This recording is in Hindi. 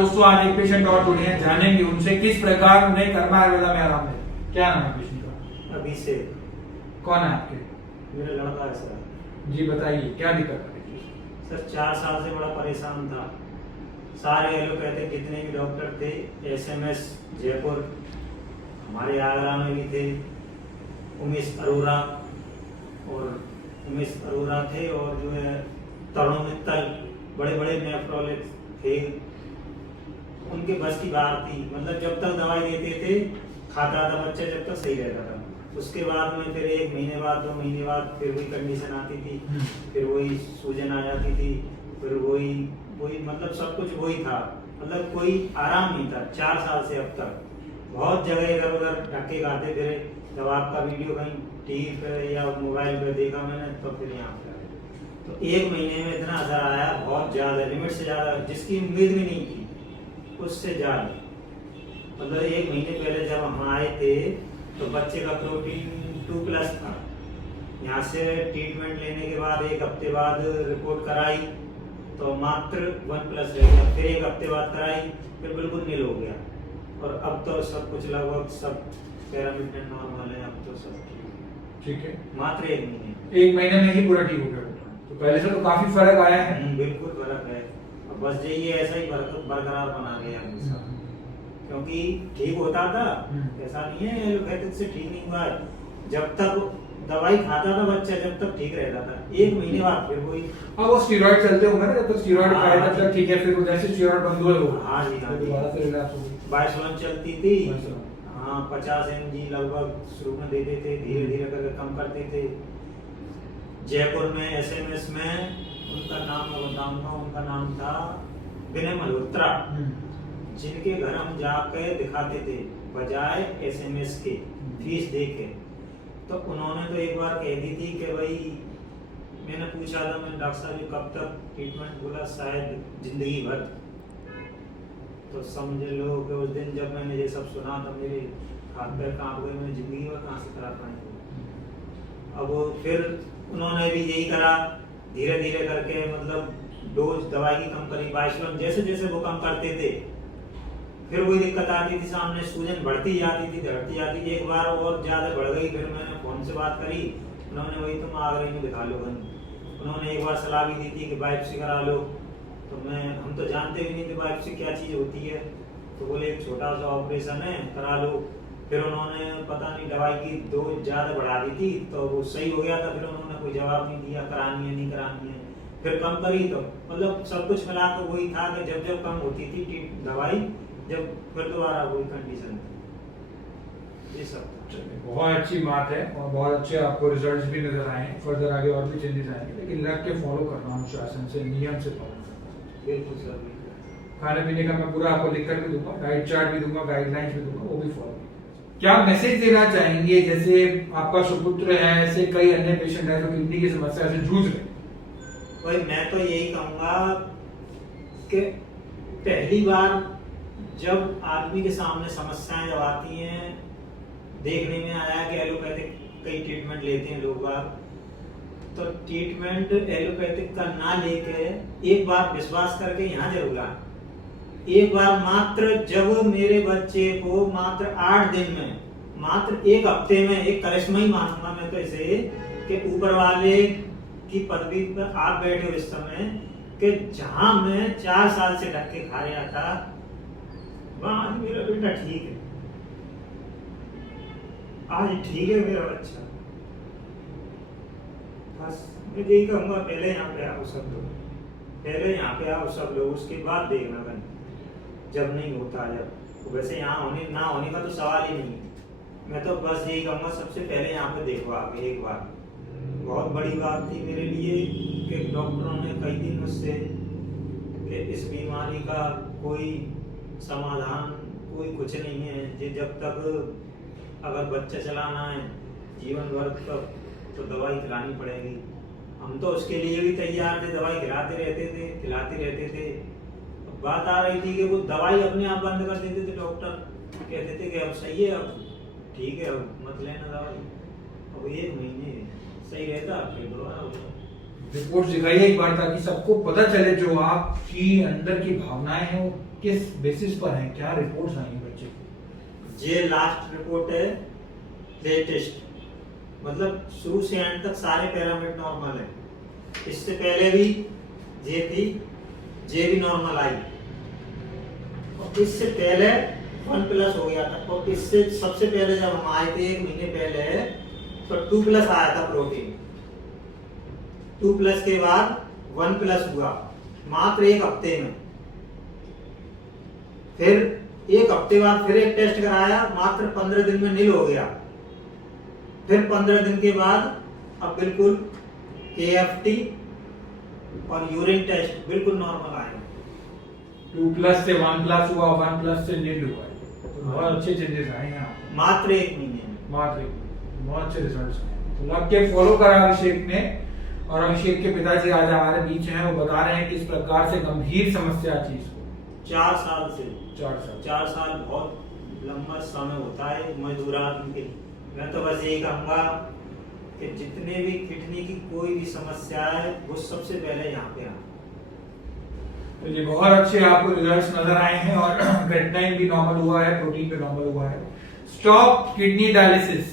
दोस्तों आज एक पेशेंट और जुड़े हैं, जानेंगे उनसे किस प्रकार उन्हें कर्मा आयुर्वेदा में आराम है। क्या नाम है पेशेंट का? अभिषेक। कौन है आपके? मेरा लड़का है सर। जी बताइए क्या दिक्कत है? सर 4 साल से बड़ा परेशान था। सारे एलोपैथिक जितने भी डॉक्टर थे, एसएमएस जयपुर, हमारे आगरा में भी थे, उमेश अरोरा थे, और जो है तरुण मित्तल, बड़े बड़े नेफ्रोलॉजिस्ट थे। उनके बस की बात थी, मतलब जब तक दवाई देते थे खाता था बच्चा, जब तक सही रहता था। उसके बाद में फिर 1 महीने बाद 2 महीने बाद फिर वही कंडीशन आती थी, फिर वही सूजन आ जाती थी, फिर वही मतलब सब कुछ वही था, मतलब कोई आराम नहीं था। 4 साल से अब तक बहुत जगह इधर उधर धक्के खाते फिरे। जब आपका वीडियो कहीं टीवी पे या मोबाइल पे देखा मैंने, तो फिर यहाँ पे आया। तो 1 महीने में इतना असर आया, बहुत ज्यादा, लिमिट से ज्यादा, जिसकी उम्मीद भी नहीं थी, उससे ज्यादा। मतलब 1 महीने पहले जब हम आए थे तो बच्चे का प्रोटीन 2+ था। यहाँ से ट्रीटमेंट लेने के बाद 1 हफ्ते बाद रिपोर्ट कराई तो मात्र 1+ रह गया। फिर 1 हफ्ते बाद कराई, फिर बिल्कुल नील हो गया। और अब तो सब कुछ लगभग सब पैरामीटर नॉर्मल है। अब तो सब ठीक है, मात्र 1 महीने 1 महीने में ही पूरा ठीक हो गया। तो पहले से तो काफी फर्क आया है। बिल्कुल फर्क है। बस यही ऐसा ही बरकरार बना गया हमेशा, क्योंकि ठीक होता था, ऐसा नहीं है एलोपैथिक से ठीक नहीं हुआ। जब तक दवाई खाता था बच्चा, जब तक ठीक रहता था। 1 महीने बाद फिर वही। अब वो स्टेरॉइड चलते होंगे ना, जब तक स्टेरॉइड खाया तब तक ठीक है, फिर जैसे स्टेरॉइड बंद हुए हो हाँ जी, दोबारा फिर रिलैप्स हो गई। बाइसोलन चलती थी, हाँ 50 mg लगभग शुरू में देते थे, धीरे धीरे करके कम करते थे। जयपुर में एसएमएस में उनका नाम मैं बताऊंगा, उनका नाम था विनय मल्होत्रा, जिनके घर हम जाकर दिखाते थे बजाय एसएमएस के फीस देके। तो उन्होंने तो एक बार कह दी थी कि भाई, मैंने पूछा था, मैंने डॉक्टर साहब कब तक ट्रीटमेंट, बोला शायद जिंदगी भर। तो समझ लो कि उस दिन जब मैंने ये सब सुना तो मेरे हाथ पैर कांप गए। मैंने जिंदगी भर कहाँ से करा पाएंगे। अब फिर उन्होंने भी यही करा, धीरे धीरे करके, मतलब डोज दवाई की कम करी। बाइसोलन जैसे जैसे वो कम करते थे, फिर वही दिक्कत आती थी सामने, सूजन बढ़ती जाती थी, बढ़ती जाती थी। एक बार और ज्यादा बढ़ गई, फिर मैंने फोन से बात करी, उन्होंने वही तुम आगरा में दिखा लो। उन्होंने एक बार सलाह भी दी थी कि बायोप्सी करा लो। तो हम तो जानते भी नहीं थे बायोप्सी क्या चीज होती है। तो बोले एक छोटा सा ऑपरेशन है, करा लो। फिर उन्होंने पता नहीं दवाई की डोज ज्यादा बढ़ा दी थी, तो वो सही हो गया था। फिर उन्होंने कोई जवाब नहीं दिया, करानी है नहीं करानी है। फिर कम करी, तो मतलब सब कुछ मिलाकर वही था कि जब जब कम होती थी दवाई, जब फिर दोबारा वही कंडीशन थी। ये सब बहुत अच्छी बात है और बहुत अच्छे आपको रिजल्ट्स भी नजर आए हैं। फर्दर आगे और भी चेंजेस आएंगे, लेकिन लग के फॉलो करना, अनुशासन से, नियम से फॉलो करना। बिल्कुल सर। खाने पीने का मैं पूरा आपको लिख कर भी दूंगा, डाइट चार्ट भी दूंगा, गाइडलाइंस भी दूंगा, वो भी फॉलो कीजिए। क्या मैसेज देना चाहेंगे, जैसे आपका सुपुत्र है, ऐसे कई अन्य पेशेंट है जो किडनी की समस्या से जूझ रहे हैं? भाई मैं तो यही कहूंगा कि पहली बार जब आदमी के सामने समस्याएं जब आती हैं, देखने में आया कि एलोपैथिक कई ट्रीटमेंट लेते हैं लोग बाग, तो ट्रीटमेंट एलोपैथिक का ना लेके एक बार विश्वास करके यहाँ जरूर आए। एक बार मात्र, जब मेरे बच्चे को मात्र 8 दिन में, मात्र 1 हफ्ते में, एक करिश्मा ही मानूंगा मैं तो इसे, कि ऊपर वाले की पदवी पर आप बैठे हो इस समय, कि जहां मैं 4 साल से धक्के खा रहा था, वहां आज मेरा बेटा ठीक है। आज ठीक है मेरा बच्चा। बस मैं यही कहूंगा, पहले यहाँ पे आओ सब लोग, पहले यहाँ पे आओ सब लोग, उसके बाद देखना बन जब नहीं होता। जब वैसे यहाँ होने ना होने का तो सवाल ही नहीं। मैं तो बस यही कहूंगा, सबसे पहले यहाँ पे देखो आके एक बार। बहुत बड़ी बात थी मेरे लिए कि डॉक्टरों ने कई दिन मुझसे कि इस बीमारी का कोई समाधान, कोई कुछ नहीं है, ये जब तक अगर बच्चा चलाना है जीवन भर तक तो दवाई खिलानी पड़ेगी। हम तो उसके लिए भी तैयार थे, दवाई खिलाते रहते थे, खिलाते रहते थे। बात आ रही थी कि वो दवाई अपने आप बंद कर देते थे डॉक्टर, कहते थे कि अब सही है, अब ठीक है, अब मत लेना दवाई। अब 1 महीने सही रहता, फिर दोबारा रिपोर्ट दिखाइए एक बार, ताकि सबको पता चले जो आपकी अंदर की भावनाएं हैं वो किस बेसिस पर है, क्या रिपोर्ट्स आई हैं बच्चे की? ये लास्ट रिपोर्ट है लेटेस्ट, मतलब शुरू से एंड तक सारे पैरामीटर नॉर्मल है। इससे पहले भी ये थी, ये भी नॉर्मल आई, और इससे पहले 1+ हो गया था। तो इससे सबसे पहले जब हम आए थे 1 महीने पहले, तो 2+ आया था प्रोटीन। 2+ के बाद 1+ हुआ मात्र 1 हफ्ते में। फिर 1 हफ्ते बाद फिर एक टेस्ट कराया, मात्र 15 दिन में नील हो गया। फिर 15 दिन के बाद अब बिल्कुल KFT और यूरिन टेस्ट बिल्कुल नॉर्मल आया। 2+ से 1+ हुआ, 1+ से नील हुआ, तो बहुत अच्छे चेंजेस आए हैं यहाँ पे। मात्र 1 महीने में। मात्र बहुत अच्छे रिजल्ट्स आए। तो लग के फॉलो करा अभिषेक ने, और अभिषेक के पिताजी आज हमारे बीच हैं, वो बता रहे हैं किस प्रकार से गंभीर समस्या थी इसको। 4 साल से 4 साल 4 साल बहुत लंबा समय होता है मजदूर आदमी के। मैं तो बस यही कहूँगा कि जितने भी किडनी की कोई भी समस्या है वो सबसे पहले यहाँ पे आए। तो ये बहुत अच्छे आपको रिजल्ट्स नजर आए हैं, और क्रेटिनाइन भी नॉर्मल हुआ है, प्रोटीन भी नॉर्मल हुआ है। Stop kidney dialysis.